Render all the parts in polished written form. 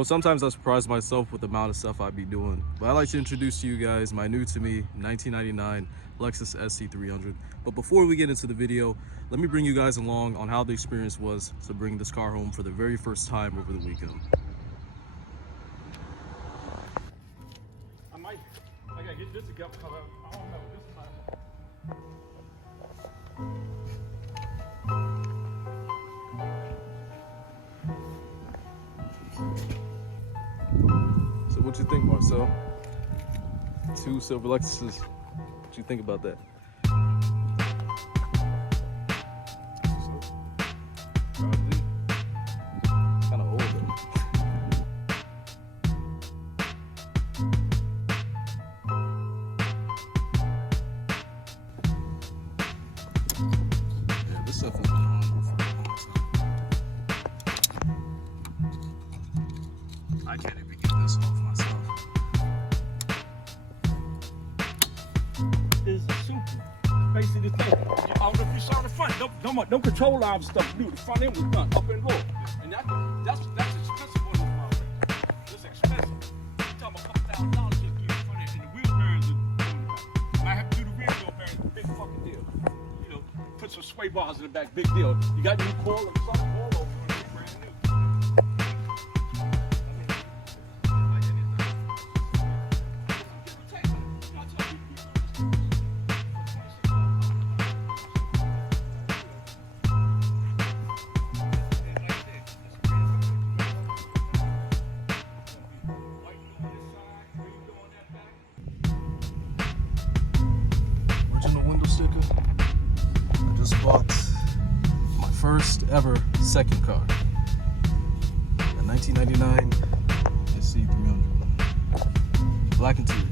know, sometimes I surprise myself with the amount of stuff I be doing. But I'd like to introduce to you guys my new to me 1999 Lexus SC300. But before we get into the video, let me bring you guys along on how the experience was to bring this car home for the very first time over the weekend. I gotta get this together because I don't know. This is my... So what you think, Marcel? 2 silver Lexuses. What you think about that? Kind of old though. Yeah, this stuff has been on for a long time. I can't even get this off myself. It's super. Basically the thing. I don't know if you saw the front. Don't control arm stuff. Dude, the front end was done up and low. And that's expensive on this model. It's expensive. You're talking about $2,000 just to do the front end. And the wheel bearings are doing the back. Might have to do the rear wheel bearings. Big fucking deal. You know, put some sway bars in the back. Big deal. You got new coil and front coil over it. It's brand new. I just bought my first ever second car, a 1999 SC300, black interior.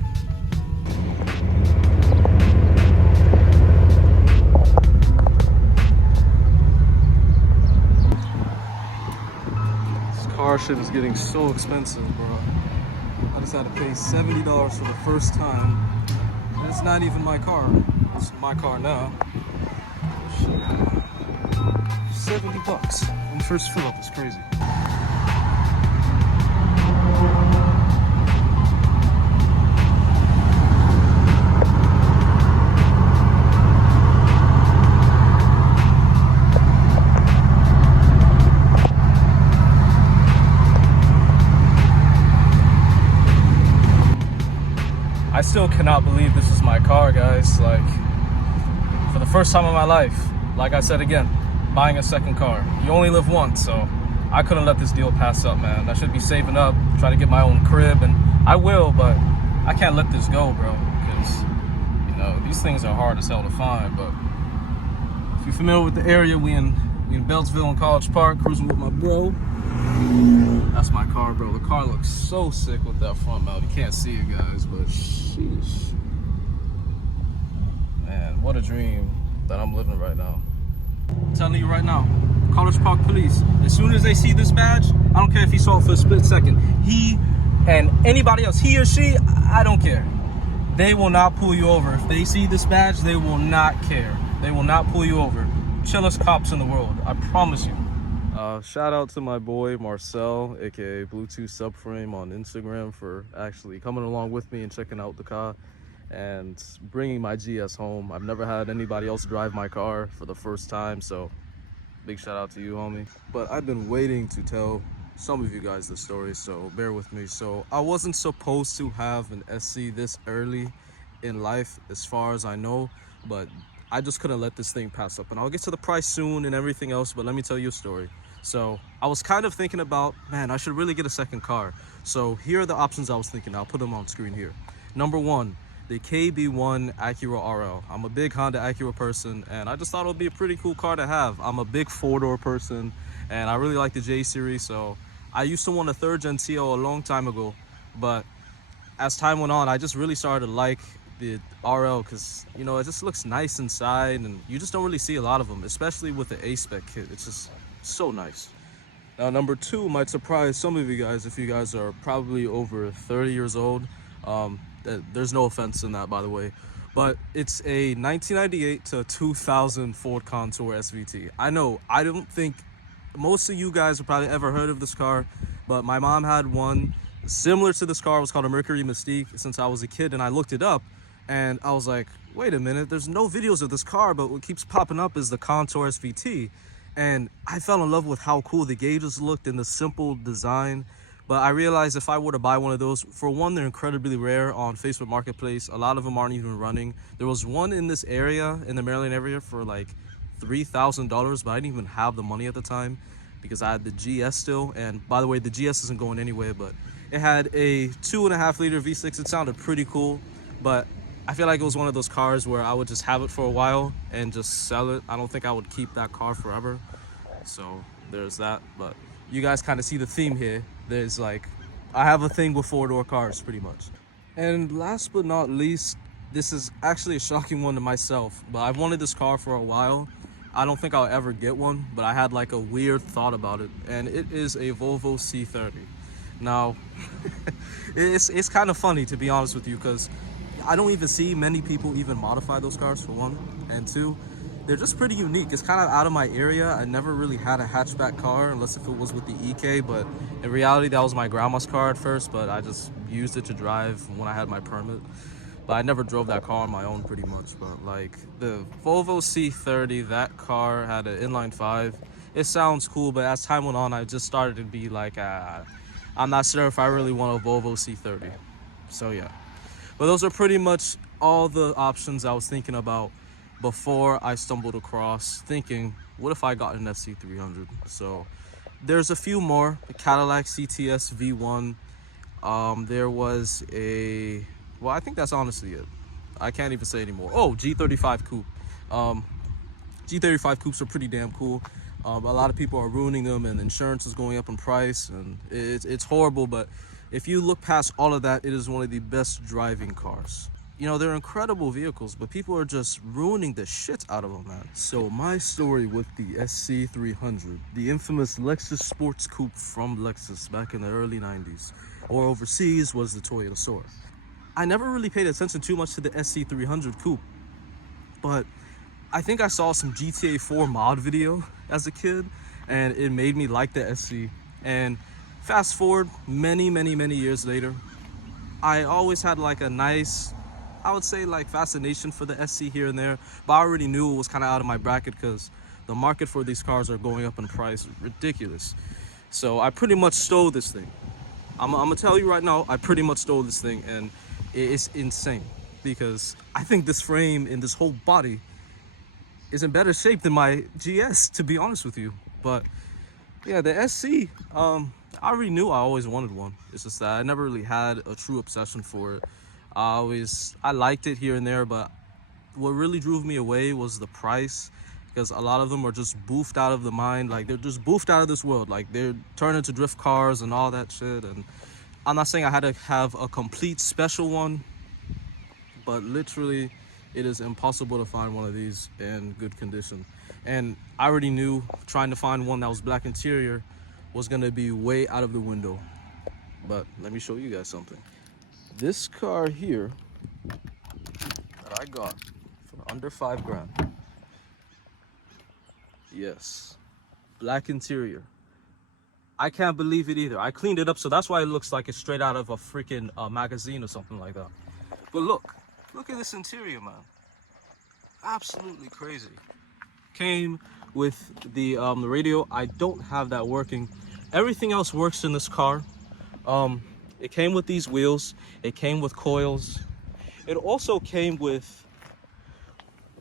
This car shit is getting so expensive, bro. I just had to pay $70 for the first time. And it's not even my car. It's my car now. $70 on first fill up is crazy. I still cannot believe this is my car, guys. Like, for the first time in my life, like I said again, buying a second car. You only live once, so I couldn't let this deal pass up, man. I should be saving up, trying to get my own crib, and I will, but I can't let this go, bro, because, you know, these things are hard as hell to find. But if you're familiar with the area, we in Beltsville and College Park, cruising with my bro. That's my car, bro. The car looks so sick with that front mount. You can't see it, guys, but sheesh. Man, what a dream that I'm living right now. I'm telling you right now, College Park Police, as soon as they see this badge, I don't care if he saw it for a split second, he and anybody else, he or she, I don't care. They will not pull you over. If they see this badge, they will not care. They will not pull you over. Chillest cops in the world, I promise you. Shout out to my boy Marcel, aka Bluetooth Subframe on Instagram, for actually coming along with me and checking out the car and bringing my GS home. I've never had anybody else drive my car for the first time, so big shout out to you, homie. But I've been waiting to tell some of you guys the story, so bear with me. So I wasn't supposed to have an SC this early in life, as far as I know, but I just couldn't let this thing pass up. And I'll get to the price soon and everything else, but let me tell you a story. So I was kind of thinking about, man, I should really get a second car. So here are the options I was thinking. I'll put them on screen here. Number one, the KB1 Acura RL. I'm a big Honda Acura person, and I just thought it would be a pretty cool car to have. I'm a big four-door person, and I really like the J series, so I used to want a 3rd gen TL a long time ago, but as time went on, I just really started to like the RL because, you know, it just looks nice inside, and you just don't really see a lot of them, especially with the A-Spec kit. It's just so nice. Now, number two might surprise some of you guys if you guys are probably over 30 years old. There's no offense in that, by the way, but it's a 1998 to 2000 Ford Contour SVT. I know, I don't think most of you guys have probably ever heard of this car. but my mom had one similar to this car. It was called a Mercury Mystique since I was a kid, and I looked it up and I was like, wait a minute, there's no videos of this car, but what keeps popping up is the Contour SVT. And I fell in love with how cool the gauges looked and the simple design. But I realized if I were to buy one of those, for one, they're incredibly rare on Facebook Marketplace. A lot of them aren't even running. There was one in this area, in the Maryland area, for like $3,000, but I didn't even have the money at the time because I had the GS still. And by the way, the GS isn't going anywhere, but it had a 2.5 liter V6. It sounded pretty cool, but I feel like it was one of those cars where I would just have it for a while and just sell it. I don't think I would keep that car forever. So there's that. But you guys kind of see the theme here. There's like, I have a thing with 4-door cars pretty much. And last but not least, this is actually a shocking one to myself, but I've wanted this car for a while. I don't think I'll ever get one, but I had like a weird thought about it, and it is a Volvo C30. Now, it's kind of funny, to be honest with you, because I don't even see many people even modify those cars, for one, and two, they're just pretty unique. It's kind of out of my area. I never really had a hatchback car unless if it was with the EK, but in reality that was my grandma's car at first, but I just used it to drive when I had my permit. But I never drove that car on my own pretty much. But like the Volvo C30, that car had an inline 5. It sounds cool, but as time went on, I just started to be like, I'm not sure if I really want a Volvo C30. So yeah, but those are pretty much all the options I was thinking about before I stumbled across thinking, what if I got an SC300? So there's a few more. The Cadillac CTS V1. There was a, well, I think that's honestly it. I can't even say anymore. Oh, G35 Coupe. G35 Coupes are pretty damn cool. A lot of people are ruining them, and insurance is going up in price, and it's horrible. But if you look past all of that, it is one of the best driving cars. You know, they're incredible vehicles, but people are just ruining the shit out of them, man. So my story with the SC300, the infamous Lexus sports coupe from Lexus back in the early 90s, or overseas, was the Toyota Soar. I never really paid attention too much to the SC300 coupe, but I think I saw some GTA 4 mod video as a kid, and it made me like the SC. And fast forward many years later, I always had like a nice, I would say like fascination for the SC here and there, but I already knew it was kind of out of my bracket because the market for these cars are going up in price, ridiculous. So I pretty much stole this thing. I'm gonna tell you right now, I pretty much stole this thing, and it's insane because I think this frame and this whole body is in better shape than my GS, to be honest with you. But yeah, the SC, I already knew I always wanted one. It's just that I never really had a true obsession for it. I liked it here and there, but what really drove me away was the price, because a lot of them are just boofed out of the mind. Like, they're just boofed out of this world. Like, they're turned into drift cars and all that shit. And I'm not saying I had to have a complete special one, but literally it is impossible to find one of these in good condition. And I already knew trying to find one that was black interior was gonna be way out of the window. But let me show you guys something. This car here that I got for under $5 grand. Yes, black interior. I can't believe it either. I cleaned it up, so that's why it looks like it's straight out of a freaking magazine or something like that. But look at this interior, man. Absolutely crazy. Came with the radio. I don't have that working. Everything else works in this car. It came with these wheels. It came with coils. It also came with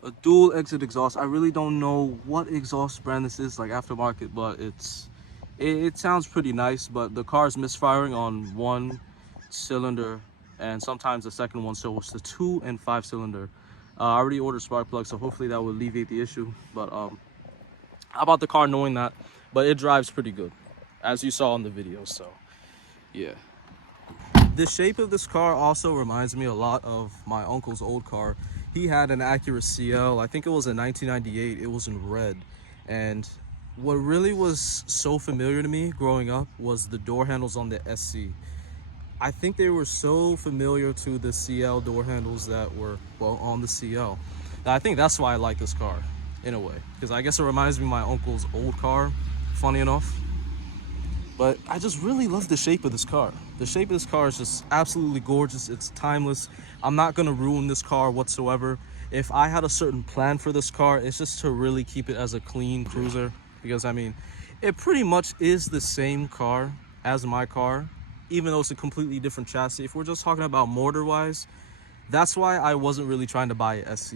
a dual exit exhaust. I really don't know what exhaust brand this is, like aftermarket, but it sounds pretty nice. But the car is misfiring on one cylinder and sometimes the second one, so it's the 2 and 5 cylinder. I already ordered spark plugs, so hopefully that will alleviate the issue. But how about the car knowing that? But it drives pretty good, as you saw in the video. So yeah, the shape of this car also reminds me a lot of my uncle's old car. He had an Acura CL. I think it was a 1998. It was in red. And what really was so familiar to me growing up was the door handles on the SC. I think they were so familiar to the CL door handles that were, well, on the CL. I think that's why I like this car, in a way. Because I guess it reminds me of my uncle's old car, funny enough. But I just really love the shape of this car. The shape of this car is just absolutely gorgeous. It's timeless. I'm not gonna ruin this car whatsoever. If I had a certain plan for this car, it's just to really keep it as a clean cruiser, because I mean, it pretty much is the same car as my car, even though it's a completely different chassis. If we're just talking about motor wise, that's why I wasn't really trying to buy an SC,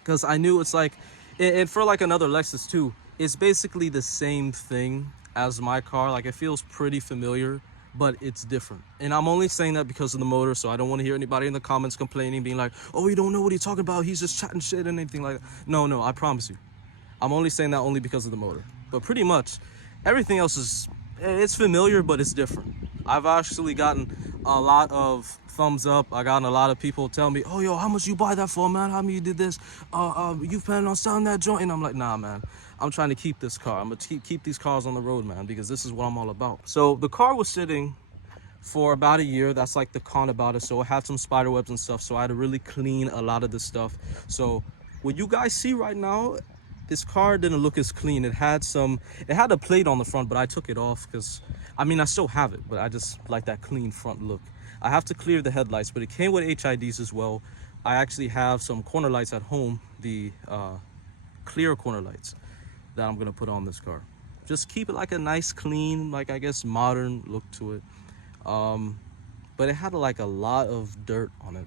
because I knew it's like, and for like another Lexus too, it's basically the same thing as my car. Like, it feels pretty familiar, but it's different. And I'm only saying that because of the motor, so I don't want to hear anybody in the comments complaining, being like, oh, you don't know what he's talking about, he's just chatting shit and anything like that. No, I promise you, I'm only saying that only because of the motor. But pretty much everything else is, it's familiar, but it's different. I've actually gotten a lot of thumbs up. I gotten a lot of people tell me, oh, yo, how much you buy that for, man? How many you did this? You planning on selling that joint? And I'm like, nah, man, I'm trying to keep this car. I'm gonna keep these cars on the road, man, because this is what I'm all about. So the car was sitting for about a year. That's like the con about it. So it had some spider webs and stuff, so I had to really clean a lot of this stuff. So what you guys see right now, this car didn't look as clean. It had a plate on the front, but I took it off because, I mean, I still have it, but I just like that clean front look. I have to clear the headlights, but it came with HIDs as well. I actually have some corner lights at home, the clear corner lights that I'm gonna put on this car. Just keep it like a nice, clean, like, I guess, modern look to it. But it had like a lot of dirt on it.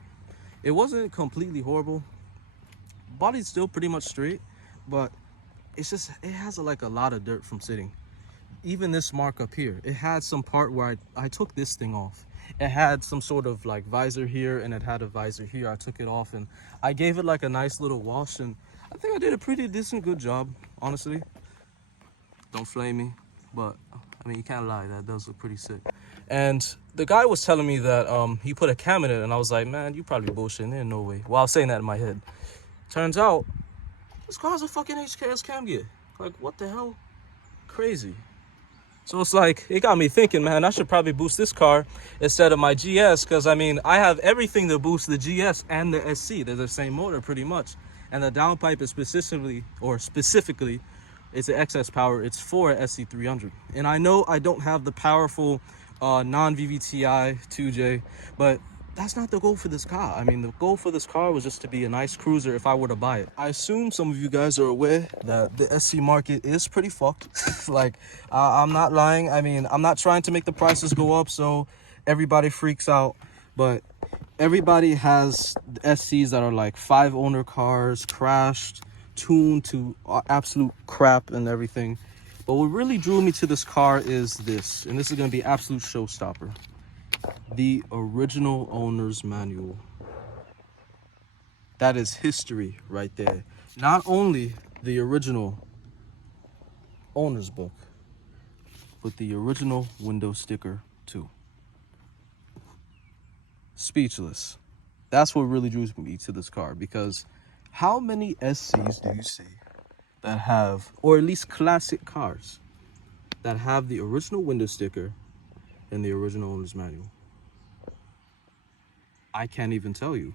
It wasn't completely horrible. Body's still pretty much straight, but it's just, it has like a lot of dirt from sitting. Even this mark up here, it had some part where I took this thing off. It had some sort of like visor here, and it had a visor here. I took it off and I gave it like a nice little wash, and I think I did a pretty decent good job, honestly. Don't flame me, but I mean, you can't lie, that does look pretty sick. And the guy was telling me that he put a cam in it, and I was like, man, you probably bullshitting, there's no way. Well, I was saying that in my head. Turns out this car's a fucking HKS cam gear. Like, what the hell? Crazy. So it's like, it got me thinking, man, I should probably boost this car instead of my GS, because I mean, I have everything to boost the GS and the SC. They're the same motor pretty much. And the downpipe is specifically, it's an excess power. It's for a SC300. And I know I don't have the powerful non-VVTi 2J, but that's not the goal for this car. I mean, the goal for this car was just to be a nice cruiser if I were to buy it. I assume some of you guys are aware that the SC market is pretty fucked. Like, I'm not lying. I mean, I'm not trying to make the prices go up so everybody freaks out, but everybody has SCs that are like 5-owner cars, crashed, tuned to absolute crap and everything. But what really drew me to this car is this, and this is going to be absolute showstopper. The original owner's manual. That is history right there. Not only the original owner's book, but the original window sticker too. Speechless. That's what really drew me to this car, because how many SCs do you see that have, or at least classic cars, that have the original window sticker and the original owner's manual? I can't even tell you,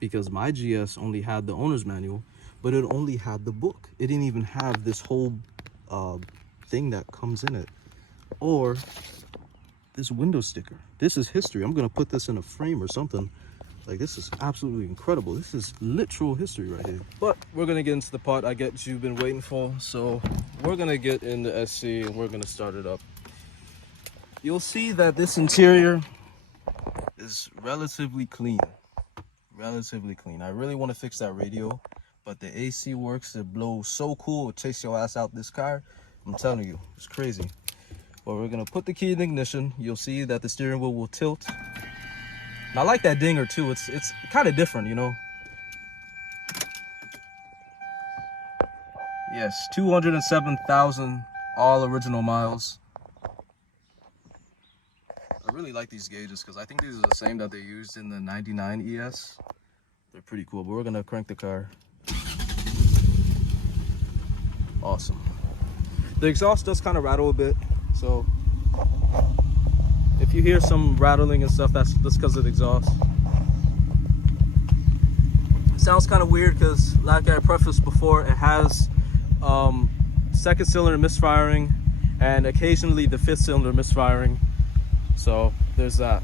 because my GS only had the owner's manual, but it only had the book. It didn't even have this whole thing that comes in it, or this window sticker. This is history. I'm gonna put this in a frame or something. Like, this is absolutely incredible. This is literal history right here. But we're gonna get into the part I get you've been waiting for. So we're gonna get in the SC and we're gonna start it up. You'll see that this interior is relatively clean. Relatively clean. I really want to fix that radio, but the AC works. It blows so cool. It takes your ass out this car. I'm telling you, it's crazy. But we're gonna put the key in the ignition. You'll see that the steering wheel will tilt. And I like that dinger too. It's kind of different, you know. Yes, 207,000 all original miles. I really like these gauges because I think these are the same that they used in the 99 ES. They're pretty cool, but we're gonna crank the car. Awesome. The exhaust does kind of rattle a bit, so if you hear some rattling and stuff, that's because of the exhaust. Sounds kind of weird because, like I prefaced before, it has second cylinder misfiring, and occasionally the 5th cylinder misfiring. So there's that.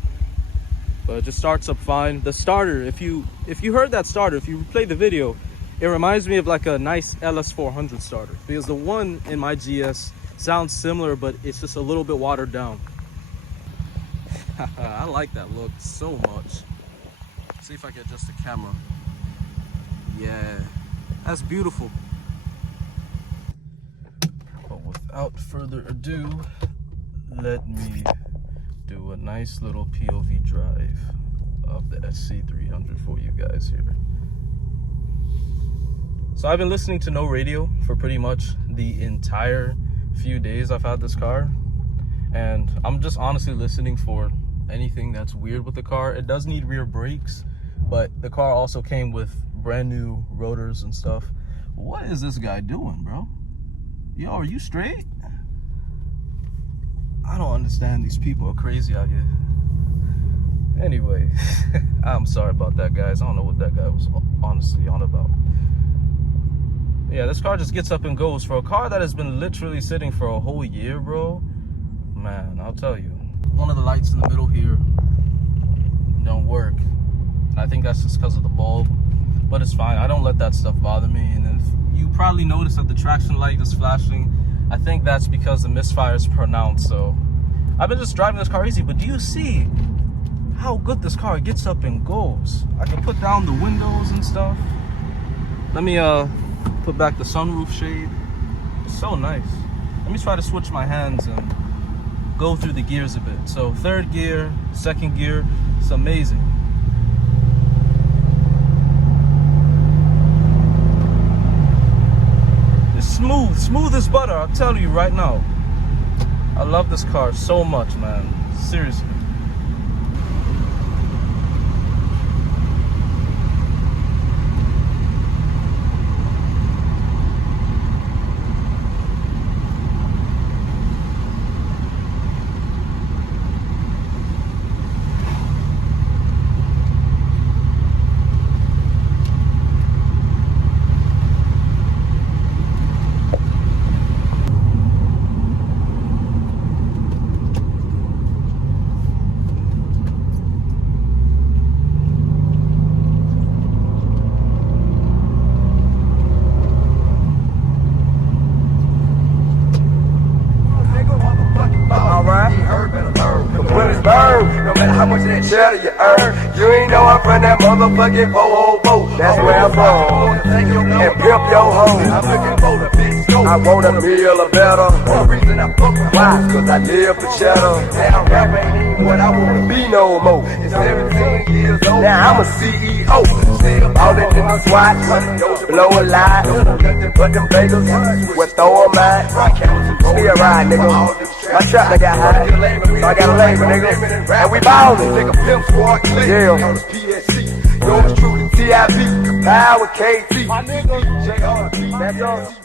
But it just starts up fine. The starter, if you heard that starter, if you play the video, it reminds me of like a nice LS400 starter, because the one in my GS sounds similar, but it's just a little bit watered down. I like that look so much. See if I can adjust the camera. Yeah, that's beautiful. But without further ado, let me do a nice little POV drive of the SC300 for you guys here. So I've been listening to no radio for pretty much the entire few days I've had this car, and I'm just honestly listening for anything that's weird with the car. It does need rear brakes, but the car also came with brand new rotors and stuff. What is this guy doing, bro? Yo, are you straight? I don't understand. These people are crazy out here. Anyway, I'm sorry about that, guys. I don't know what that guy was honestly on about. Yeah, this car just gets up and goes. For a car that has been literally sitting for a whole year, bro, man, I'll tell you. One of the lights in the middle here don't work. And I think that's just because of the bulb, but it's fine. I don't let that stuff bother me. And if you probably notice that the traction light is flashing, I think that's because the misfire is pronounced. So I've been just driving this car easy, but do you see how good this car gets up and goes? I can put down the windows and stuff. Let me put back the sunroof shade. It's so nice. Let me try to switch my hands and go through the gears a bit. So 3rd gear, 2nd gear, it's amazing. It's smooth as butter, I'll tell you right now. I love this car so much, man, seriously. No matter how much of that cheddar you earn, you ain't know I'm from that motherfucking 404. That's where I'm from. And pimp your hoe. I'm looking for the big scope. I want a meal or better. One reason I fuck with why? Cause I live for cheddar. Now rap ain't even what I wanna be no more. At 17 years old, now I'm a CEO. All that in the SWAT, blow a lot. But them bagels, we'll throw them out. Still ride, nigga. My trap they got high, so I got a label, nigga. And we ballin'. Take a pimp squad clip. Yeah. PSC. Yours truly, TIP. Power KT. My nigga. That's all.